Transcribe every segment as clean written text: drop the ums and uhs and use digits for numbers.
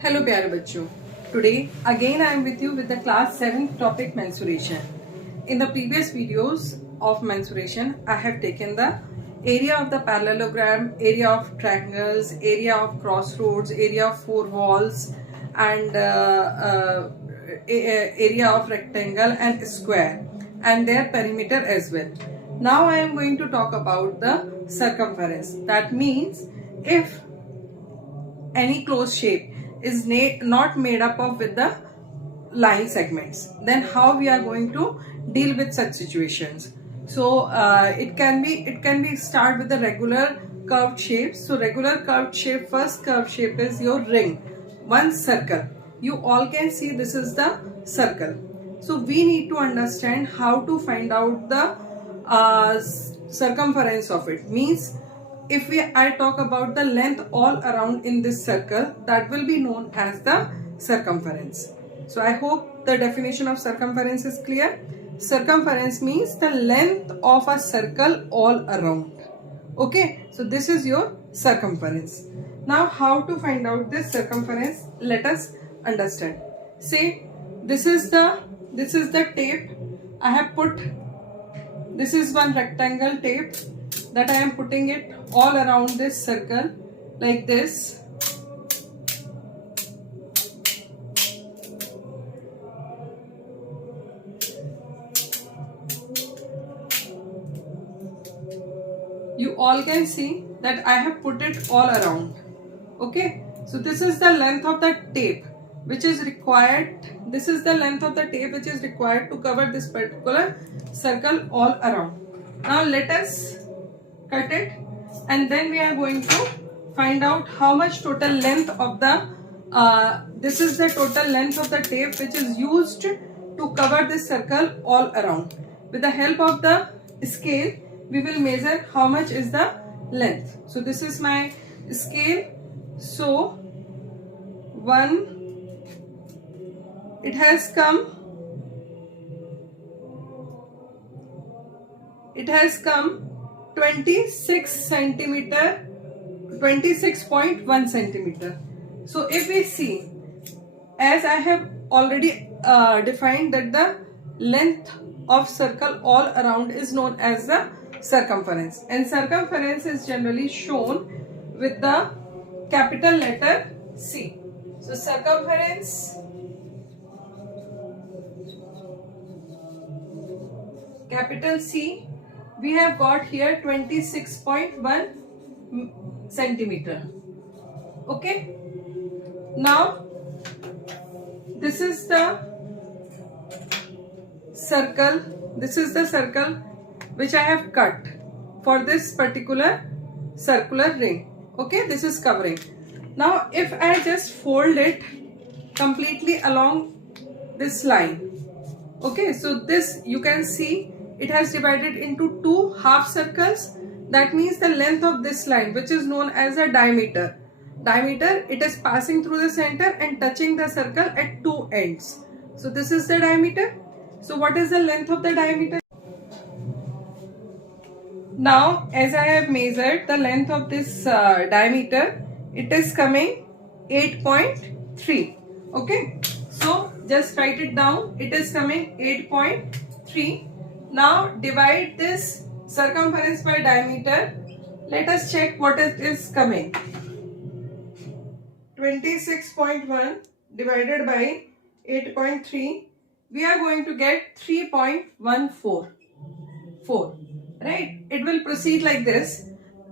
Hello प्यारे बच्चों. Today again I am with you with the class 7 topic mensuration. In the previous videos of mensuration I have taken the area of the parallelogram, area of triangles, area of crossroads, area of four walls and area of rectangle and square and their perimeter as well. Now I am going to talk about the circumference. That means if any closed shape is not made up of with the line segments, then how we are going to deal with such situations. So it can be start with the regular curved shapes. So regular curved shape, first curved shape is your ring, one circle. You all can see this is the circle. So we need to understand how to find out the circumference of it. Means if I talk about the length all around in this circle, that will be known as the circumference. So I hope the definition of circumference is clear. Circumference means the length of a circle all around. Okay, so this is your circumference. Now how to find out this circumference? Let us understand. Say this is the tape I have put. This is one rectangle tape that I am putting it all around this circle like this. You all can see that I have put it all around. Okay, so this is the length of the tape which is required. This is the length of the tape which is required to cover this particular circle all around. Now let us cut it and then we are going to find out how much total length of the this is the total length of the tape which is used to cover this circle all around. With the help of the scale we will measure how much is the length. So this is my scale. So it has come 26 centimeter, 26.1 centimeter. So if we see, as I have already defined that the length of circle all around is known as the circumference, and circumference is generally shown with the capital letter C. So circumference, capital C, we have got here 26.1 centimeter. Okay, now this is the circle, which I have cut for this particular circular ring. Okay, this is covering. Now if I just fold it completely along this line, okay, so this you can see it has divided into two half circles. That means the length of this line, which is known as a diameter, it is passing through the center and touching the circle at two ends. So this is the diameter. So what is the length of the diameter? Now as I have measured the length of this diameter, it is coming 8.3. okay, so just write it down. It is coming 8.3. Now divide this circumference by diameter. Let us check what is coming. 26.1 divided by 8.3. We are going to get 3.144. Right? It will proceed like this.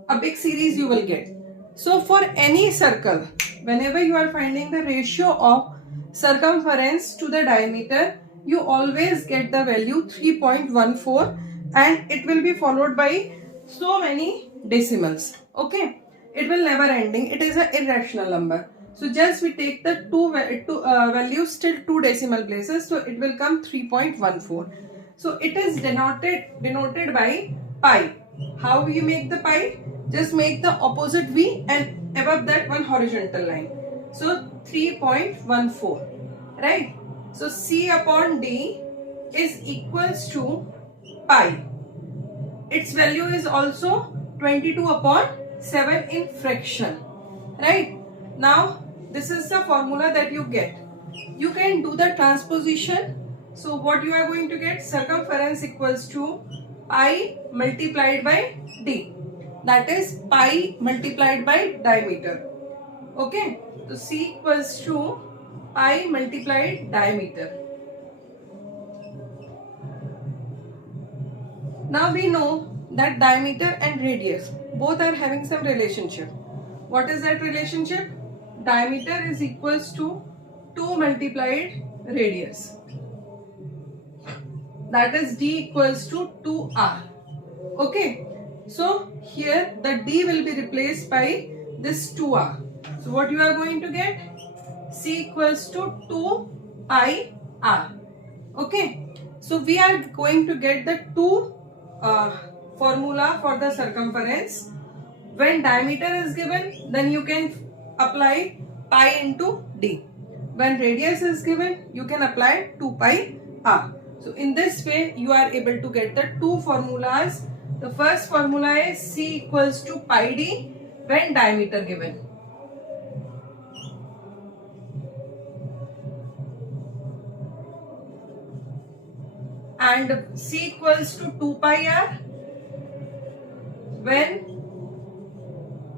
A big series you will get. So for any circle, whenever you are finding the ratio of circumference to the diameter, you always get the value 3.14 and it will be followed by so many decimals. Okay, it will never ending. It is an irrational number. So just we take the two values till two decimal places, so it will come 3.14. So it is denoted by pi. How you make the pi? Just make the opposite v and above that one horizontal line. So 3.14, right? So C upon D is equals to pi. Its value is also 22 upon 7 in fraction, right? Now this is the formula that you get. You can do the transposition. So what you are going to get, circumference equals to pi multiplied by d, that is pi multiplied by diameter. Okay, so C equals to pi multiplied diameter. Now we know that diameter and radius both are having some relationship. What is that relationship? Diameter is equals to 2 multiplied radius, that is d equals to 2r. Okay, so here the d will be replaced by this 2r. So what you are going to get? C equals to 2 pi r. Okay, so we are going to get the two formula for the circumference. When diameter is given, then you can apply pi into d. When radius is given, you can apply 2 pi r. So in this way, you are able to get the two formulas. The first formula is C equals to pi d when diameter given. And C equals to 2 pi r when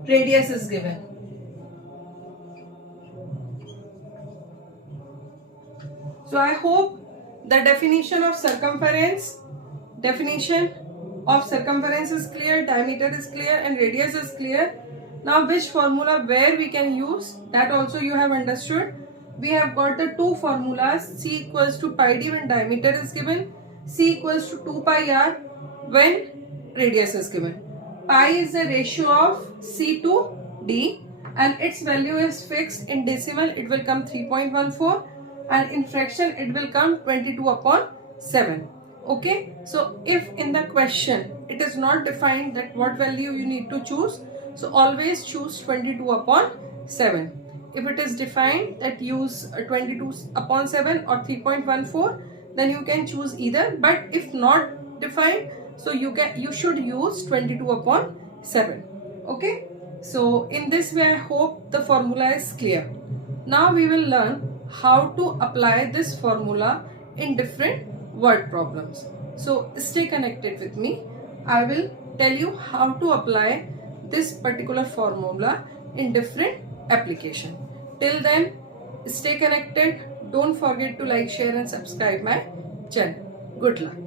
radius is given. So I hope the definition of circumference is clear, diameter is clear, and radius is clear. Now which formula where we can use, that also you have understood. We have got the two formulas, C equals to pi d when diameter is given, C equals to 2 pi r when radius is given. Pi is the ratio of C to D and its value is fixed. In decimal it will come 3.14 and in fraction it will come 22/7. Okay, so if in the question it is not defined that what value you need to choose, so always choose 22/7. If it is defined that use 22/7 or 3.14, then you can choose either, but if not defined, so you should use 22/7. Okay, so in this way I hope the formula is clear. Now we will learn how to apply this formula in different word problems. So stay connected with me. I will tell you how to apply this particular formula in different application. Till then, stay connected. Don't forget to like, share and subscribe my channel. Good luck.